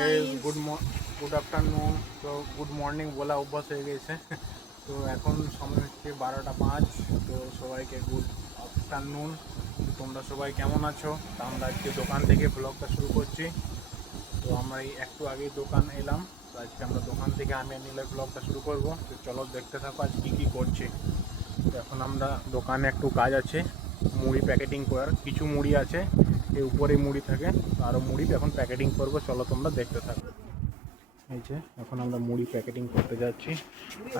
Guys, guys. Good afternoon. তো good morning বলা অভ্যাস হয়ে গেছে। তো এখন সময় হচ্ছে 12টা 5। তো সবাইকে গুড আফটারনুন। তোমরা সবাই কেমন আছো? তো আমরা আজকে দোকান থেকে ব্লগটা শুরু করছি। তো আমরা এই একটু আগেই দোকান এলাম। তো আজকে আমরা দোকান থেকে আমি আর নীলের ব্লগটা শুরু করব। তো চলো দেখতে থাকো আজ কী করছি। তো এখন আমরা দোকানে একটু কাজ আছে, মুড়ি প্যাকেটিং করার। কিছু মুড়ি আছে, এই উপরে মুড়ি থাকে, আরও মুড়ি এখন প্যাকেটিং করবো। চলো তোমরা দেখতে থাকো। এই যে এখন আমরা মুড়ি প্যাকেটিং করতে যাচ্ছি।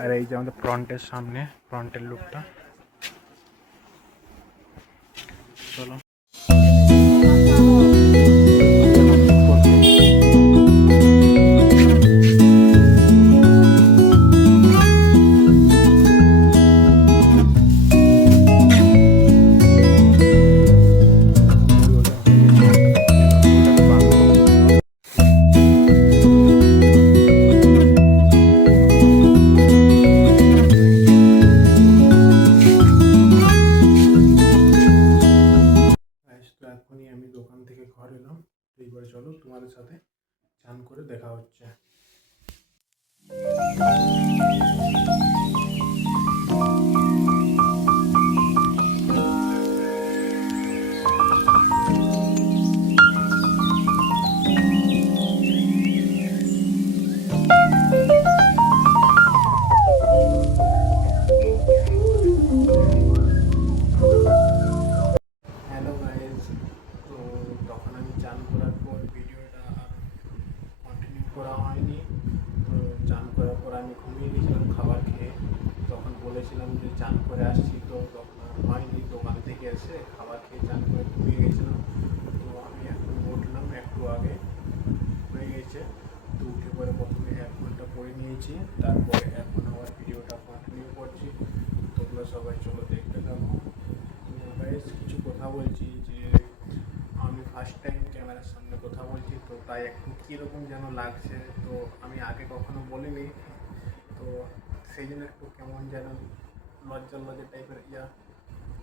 আর এই যে আমাদের ফ্রন্টের লুকটা। চলো। তো এখনই আমি দোকান থেকে ঘর এলাম। এইবার চলো তোমাদের সাথে চান করে দেখা হচ্ছে। Hello guys. তো তখন আমি চান করার পর ভিডিওটা আর কন্টিনিউ করা হয়নি। তো চান করার পর আমি ঘুমিয়ে গেছিলাম খাবার খেয়ে। তখন বলেছিলাম যে চান করে আসছি, তো তখন আর হয়নি। দোকান থেকে এসে খাবার খেয়ে চান করে ঘুমিয়ে গেছিলাম। তো আমি এখন উঠলাম একটু আগে, হয়ে গেছে। তো উঠে পরে প্রথমে 1 ঘন্টা পরে নিয়েছি, তারপরে এখন আবার ভিডিওটা কন্টিনিউ করছি। তোমরা সবাই চলো দেখতে থাকো। গাইস, কিছু কথা বলছি যে আমি ফার্স্ট টাইম ক্যামেরার সামনে কথা বলছি, তো তাই একটু কীরকম যেন লাগছে। তো আমি আগে কখনো বলিনি, তো সেই জন্য একটু কেমন যেন লজ্জা টাইপের,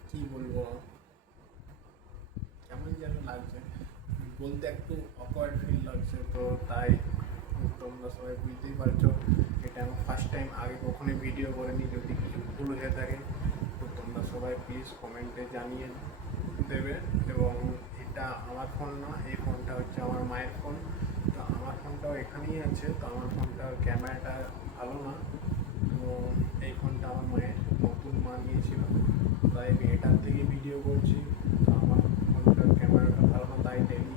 কী বলবো, কেমন যেন লাগছে বলতে, একটু অকওয়ার্ড ফিল লাগছে। তো তাই তোমরা সবাই বুঝতেই পারছো, এটা আমার ফার্স্ট টাইম, আগে কখনোই ভিডিও করিনি। যদি কিছু ভুল হয়ে থাকে তো তোমরা সবাই প্লিজ কমেন্টে জানিয়ে দেবে। এবং এটা আমার ফোন না, এই ফোনটা হচ্ছে আমার মায়ের ফোন। তো আমার ফোনটাও এখানেই আছে। তো আমার ফোনটার ক্যামেরাটা ভালো না। তো এই ফোনটা আমার মায়ের, নতুন মা নিয়েছিল, তাই আমি এটার থেকে ভিডিও করছি। তো আমার ফোনটার ক্যামেরাটা ভালো না, তাই ডেলি